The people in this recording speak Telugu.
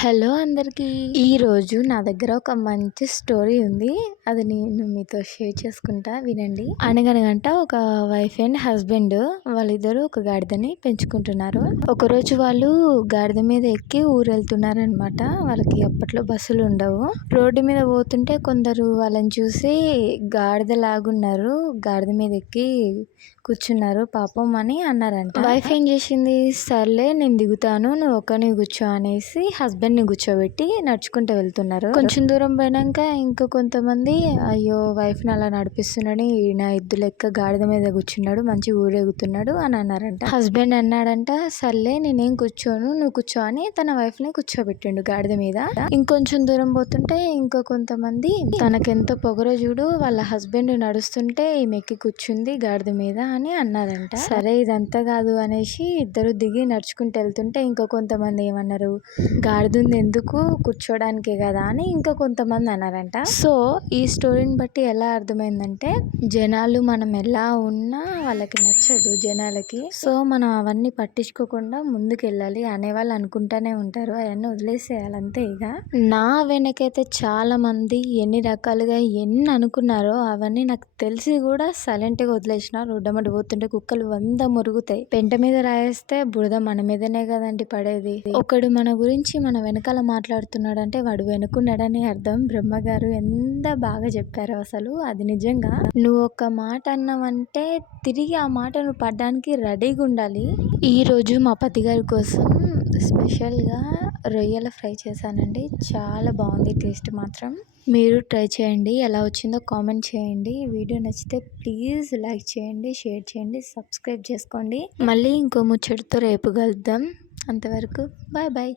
హలో అందరికీ. ఈరోజు నా దగ్గర ఒక మంచి స్టోరీ ఉంది. అది నేను మీతో షేర్ చేసుకుంటా, వినండి. అనగనగంట ఒక వైఫ్ అండ్ హస్బెండ్ వాళ్ళిద్దరూ ఒక గాడిదని పెంచుకుంటున్నారు. ఒకరోజు వాళ్ళు గాడిద మీద ఎక్కి ఊరు వెళ్తున్నారనమాట. వాళ్ళకి అప్పట్లో బస్సులు ఉండవు. రోడ్డు మీద పోతుంటే కొందరు వాళ్ళని చూసి గాడిద లాగున్నారు, గాడిద మీద ఎక్కి కూర్చున్నారు పాపం అని అన్నారంట. వైఫ్ ఏం చేసింది, సర్లే నేను దిగుతాను, నువ్వు ఒక్కని కూర్చో అనేసి హస్బెండ్ ని కూర్చోబెట్టి నడుచుకుంటూ వెళ్తున్నారు. కొంచెం దూరం పోయినాక ఇంకా కొంతమంది, అయ్యో వైఫ్ ని అలా నడిపిస్తున్నాడు, నా ఎద్దు లెక్క గాడిద మీద కూర్చున్నాడు, మంచి ఊరేగుతున్నాడు అని అన్నారంట. హస్బెండ్ అన్నాడంట, సర్లే నేనేం కూర్చోను, నువ్వు కూర్చో అని తన వైఫ్ ని కూర్చోబెట్టిండు గాడిద మీద. ఇంకొంచెం దూరం పోతుంటే ఇంకో కొంతమంది, తనకెంతో పొగరో చూడు, వాళ్ళ హస్బెండ్ నడుస్తుంటే ఈమె ఎక్కి కూర్చుంది గాడిద మీద అని అన్నారంట. సరే ఇదంతా కాదు అనేసి ఇద్దరు దిగి నడుచుకుంటూ వెళ్తుంటే ఇంకా కొంతమంది ఏమన్నారు, గాడిదుంది ఎందుకు, కూర్చోడానికే కదా అని ఇంకా కొంతమంది అన్నారంట. సో ఈ స్టోరీని బట్టి ఎలా అర్థమైందంటే, జనాలు మనం ఎలా ఉన్నా వాళ్ళకి నచ్చదు జనాలకి. సో మనం అవన్నీ పట్టించుకోకుండా ముందుకు వెళ్ళాలి. అనేవాళ్ళు అనుకుంటానే ఉంటారు, అవన్నీ వదిలేసేయాలి అంతే. ఇక నా వెనకైతే చాలా మంది ఎన్ని రకాలుగా ఎన్ని అనుకున్నారో అవన్నీ నాకు తెలిసి కూడా సైలెంట్గా వదిలేసిన. రోడ్డమ్మటి పోతుంటే కుక్కలు 100 మురుగుతాయి, పెంట మీద రాయేస్తే బురద మన మీదనే కదండి పడేది. ఒకడు మన గురించి మన వెనకాల మాట్లాడుతున్నాడంటే వాడు వెనుకున్నాడని అర్థం. బ్రహ్మగారు ఎంత బాగా చెప్పారు అసలు. అది నిజంగా నువ్వు ఒక మాట అన్నావంటే తిరిగి ఆ మాట నువ్వు పడడానికి రెడీగా ఉండాలి. ఈరోజు మా పతి గారి కోసం స్పెషల్గా రొయ్యల ఫ్రై చేశానండి. చాలా బాగుంది, టేస్ట్ మాత్రం. మీరు ట్రై చేయండి, ఎలా వచ్చిందో కామెంట్ చేయండి. వీడియో నచ్చితే ప్లీజ్ లైక్ చేయండి, షేర్ చేయండి, సబ్స్క్రైబ్ చేసుకోండి. మళ్ళీ ఇంకో ముచ్చటితో రేపు కలుద్దాం. అంతవరకు బాయ్ బాయ్.